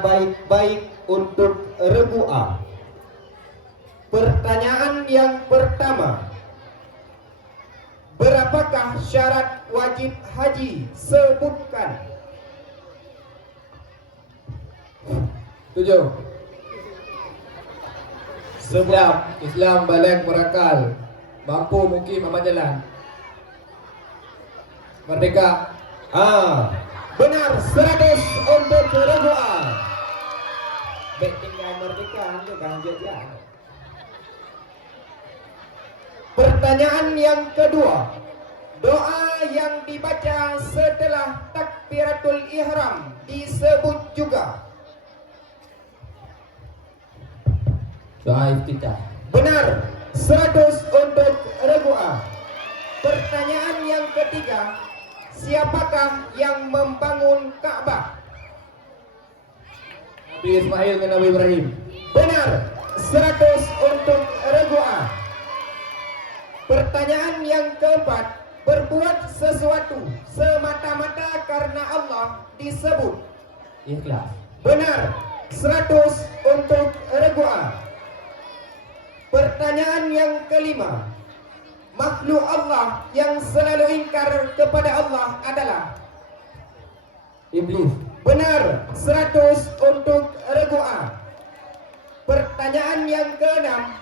baik-baik untuk Regu A. Pertanyaan yang pertama, berapakah syarat wajib haji? Sebutkan. 7. Islam balik berakal, mampu mukim aman jalan, merdeka. Benar, 100 untuk Regu A. Baik tinggal merdeka anda kan jaja. Pertanyaan yang kedua, doa yang dibaca setelah takbiratul ihram disebut juga. Doa iftitah. Benar, 100 untuk Regu A. Pertanyaan yang ketiga, siapakah yang membangun Ka'bah? Nabi Ismail dan Nabi Ibrahim. Benar, 100 untuk Regu A. Pertanyaan yang keempat, berbuat sesuatu semata-mata karena Allah disebut Ikhlas. benar, 100 untuk Regu A. Pertanyaan yang kelima, makhluk Allah yang selalu ingkar kepada Allah adalah Iblis. benar, 100 untuk Regu A. Pertanyaan yang keenam,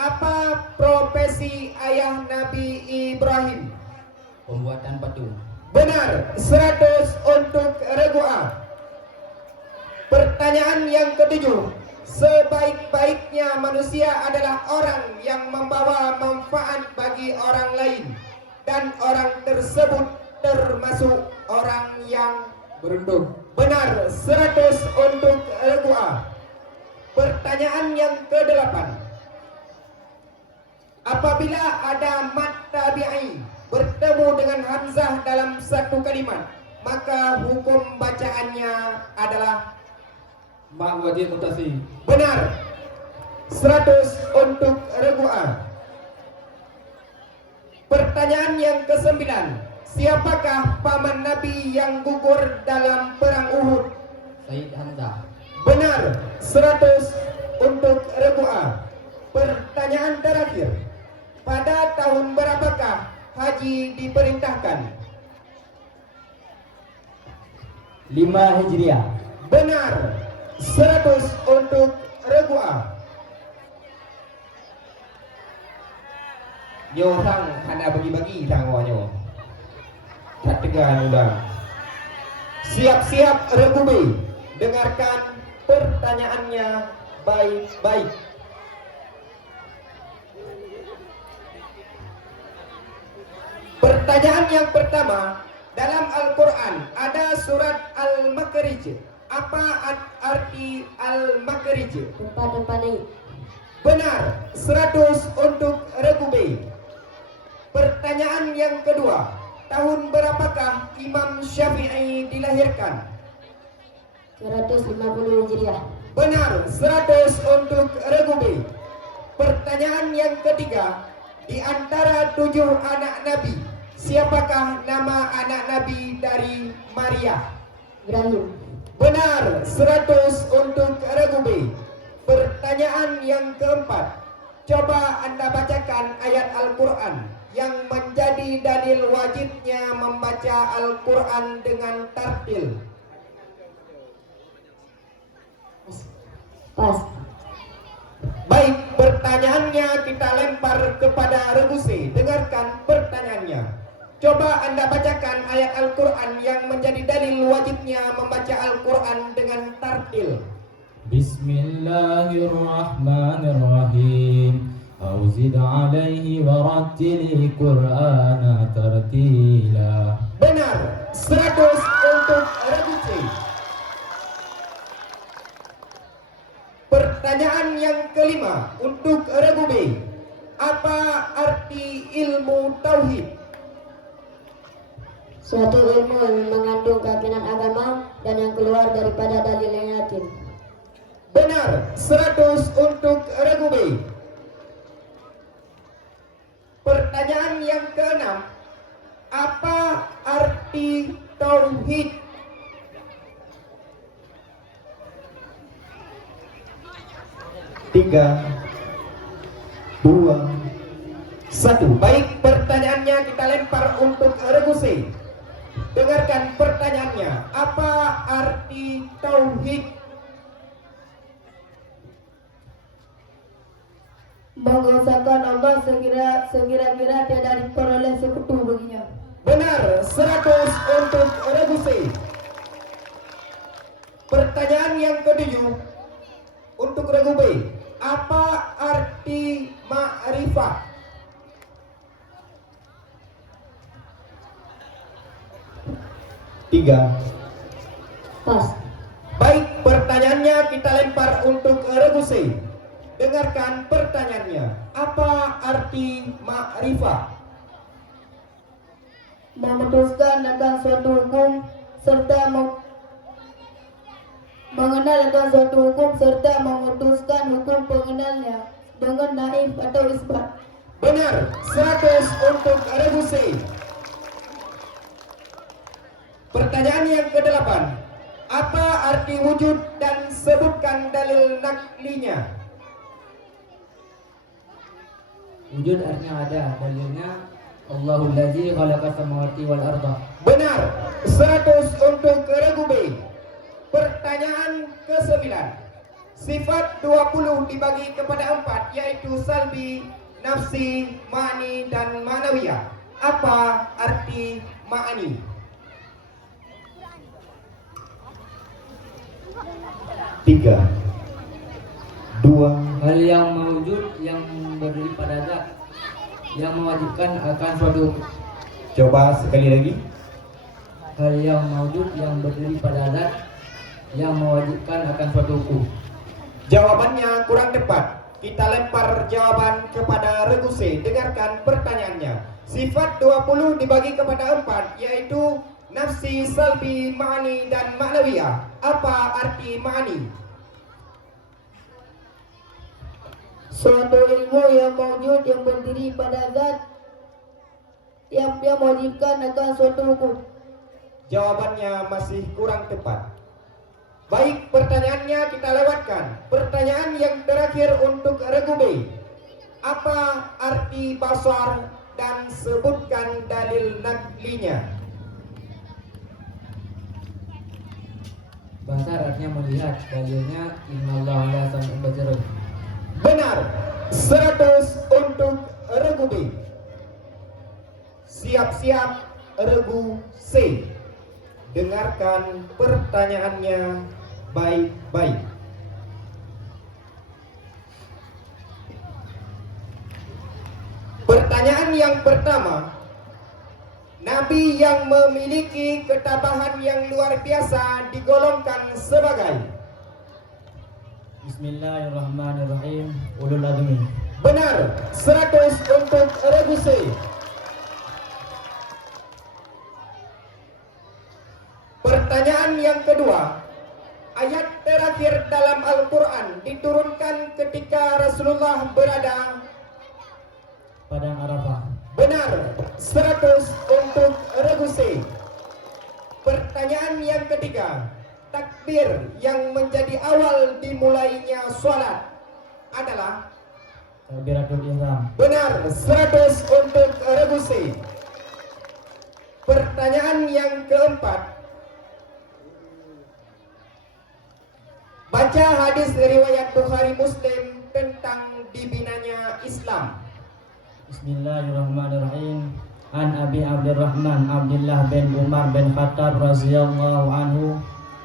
apa profesi ayah Nabi Ibrahim? Pembuatan patung. Benar, 100 untuk Regu A. Pertanyaan yang ketujuh, sebaik-baiknya manusia adalah orang yang membawa manfaat bagi orang lain, dan orang tersebut termasuk orang yang Beruntung. benar, 100 untuk Regu A. Pertanyaan yang ke-8, apabila ada mat tabi'i bertemu dengan hamzah dalam satu kalimat, maka hukum bacaannya adalah Mak wajib mutasi. benar, 100 untuk Regu A. Pertanyaan yang ke-9, siapakah paman Nabi yang gugur dalam perang Uhud? Said Hamzah. Benar, 100 untuk Regu A. Pertanyaan terakhir, pada tahun berapakah haji diperintahkan? 5 Hijriah. Benar, 100 untuk Regu A. Nyo sang hana bagi-bagi sang nyo. Tak tegan udah. Siap-siap Regu B. Dengarkan pertanyaannya baik-baik. Pertanyaan yang pertama, dalam Al-Quran ada surat Al-Makrij. Apa arti Al-Makrij? Tempat naik. Benar, 100 untuk Regu B. Pertanyaan yang kedua, tahun berapakah Imam Syafi'i dilahirkan? 150 Hijriah. Benar, 100 untuk Regu B. Pertanyaan yang ketiga, di antara 7 anak Nabi, siapakah nama anak Nabi dari Maria? Ibrahim. Benar, 100 untuk Regu B. Pertanyaan yang keempat, coba Anda bacakan ayat Al-Quran yang menjadi dalil wajibnya membaca Al-Quran dengan tartil. Pas. Baik, pertanyaannya kita lempar kepada Regu C. Dengarkan pertanyaannya. Coba Anda bacakan ayat Al-Quran yang menjadi dalil wajibnya membaca Al-Quran dengan tartil. Bismillahirrahmanirrahim. Auzid alaihi warattili Qur'ana tartila. Benar, 100 untuk Regu C. Pertanyaan yang kelima untuk Regu B. Apa arti ilmu tauhid? Suatu ilmu yang mengandung keyakinan agama dan yang keluar daripada dalil yang yakin. Benar, 100 untuk Regu B. Pertanyaan yang keenam, apa arti tauhid? 3, 2, 1. Baik, pertanyaannya kita lempar untuk regu C. Dengarkan pertanyaannya. Apa arti tauhid? Mengesahkan Allah sekira-kira tiada diperoleh sekutu baginya. Benar, 100 untuk regu C. Pertanyaan yang ketujuh untuk regu B. Apa arti ma'rifah? Tiga. Pas. Baik, pertanyaannya kita lempar untuk regu C. Dengarkan pertanyaannya. Apa arti ma'rifah? Memutuskan akan suatu hukum serta mengenal akan suatu hukum serta memutuskan hukum pengenalnya dengan naif atau isbat. Benar, 100 untuk regu C. Pertanyaan yang ke-8. Apa arti wujud dan sebutkan dalil naklinya? Wujud artinya ada, dalilnya Allahul ladzi khalaqa samawati wal arda. Benar, 100 untuk regu B. Pertanyaan ke-9. Sifat 20 dibagi kepada 4, yaitu salbi, nafsi, ma'ani, dan ma'nawiyah. Apa arti ma'ani? Tiga, 2. Hal yang mewujud yang berdiri pada zat yang mewajibkan akan suatu. Coba sekali lagi. Hal yang mewujud yang berdiri pada zat yang mewajibkan akan suatu hukum. Jawabannya kurang tepat. Kita lempar jawaban kepada regu C. Dengarkan pertanyaannya. Sifat 20 dibagi kepada 4, yaitu nafsi, salbi, ma'ani, dan ma'nawiyah. Apa arti ma'ani? Suatu ilmu yang mewujud yang berdiri pada zat yang mewajibkan akan suatu hukum. Jawabannya masih kurang tepat. Baik, pertanyaannya kita lewatkan. Pertanyaan yang terakhir untuk regu B. Apa arti basar dan sebutkan dalil naklinya? Basar artinya melihat, dalilnya innallaha la sami'un basirun. Benar, 100 untuk regu B. Siap-siap regu C. Dengarkan pertanyaannya baik-baik. Pertanyaan yang pertama. Nabi yang memiliki ketabahan yang luar biasa digolongkan sebagai. Bismillahirrahmanirrahim. Ulul azmi. Benar, 100 untuk regu C. Pertanyaan yang kedua. Ayat terakhir dalam Al-Quran diturunkan ketika Rasulullah berada. Padang Arafah. Benar, 100 untuk regu C. Pertanyaan yang ketiga. Takbir yang menjadi awal dimulainya sholat adalah. Takbiratul ihram. Benar, 100 untuk regu C. Pertanyaan yang keempat. Baca hadis riwayat Bukhari Muslim tentang dibinanya Islam. Bismillahirrahmanirrahim. An Abi Abdurrahman Abdullah bin Umar bin Khattab radhiyallahu anhu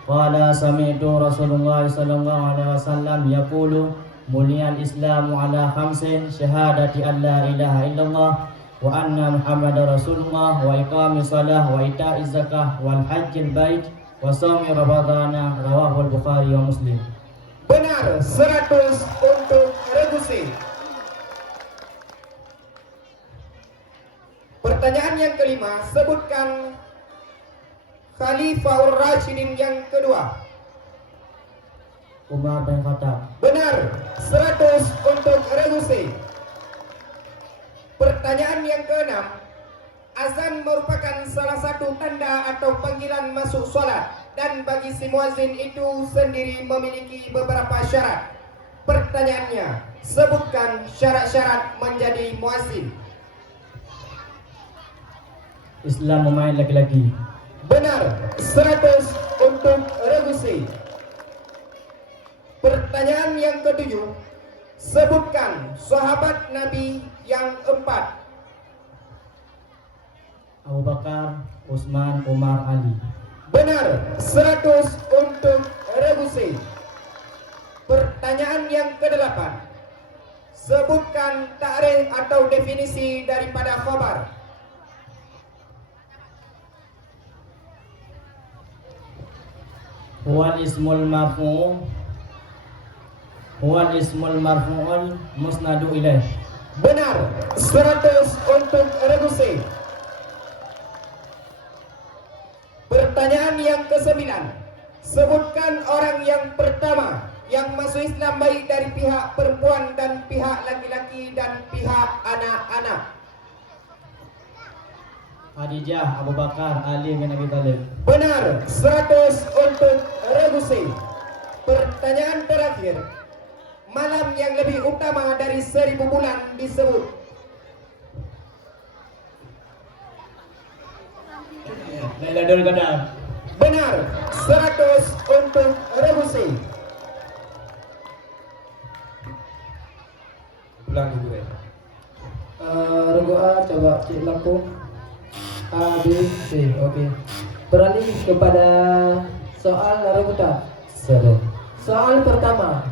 qala sami'tu Rasulullah sallallahu alaihi wasallam yaqulu buniyal Islamu ala khamsin syahadati an la ilaha illallah wa anna Muhammadar Rasulullah wa iqamis shalah wa ita'iz zakah wal hajjil bait wa shaumi ramadhana rawahul Bukhari wa Muslim. Benar, 100 untuk regu C. Pertanyaan yang kelima, sebutkan Khalifah Rasyidin yang kedua. Umar bin Khattab. Benar, 100 untuk regu C. Pertanyaan yang keenam, azan merupakan salah satu tanda atau panggilan masuk sholat, dan bagi si muazzin itu sendiri memiliki beberapa syarat. Pertanyaannya, sebutkan syarat-syarat menjadi muazzin. Islam memain laki-laki. Benar, 100 untuk Regusi. Pertanyaan yang ketujuh, sebutkan sahabat Nabi yang 4. Abu Bakar, Utsman, Umar, Ali. Benar, 100 untuk Regusi. Pertanyaan yang ke-8, sebutkan takrif atau definisi daripada khabar. Huwal ismul marfu'ul musnadu ilaih. Benar, 100 untuk Regusi. Pertanyaan yang ke-9, sebutkan orang yang pertama yang masuk Islam baik dari pihak perempuan dan pihak laki-laki dan pihak anak-anak. Khadijah, Abu Bakar, Ali bin Abi Thalib. Benar, 100 untuk Regusi. Pertanyaan terakhir, malam yang lebih utama dari 1000 bulan disebut. Lailatul Qadar. Benar, 100 untuk Regusi. Ulang dulu ya. Regu A, coba cek lampu. A, B, C, oke. Beralih kepada soal rebutan. Soal pertama,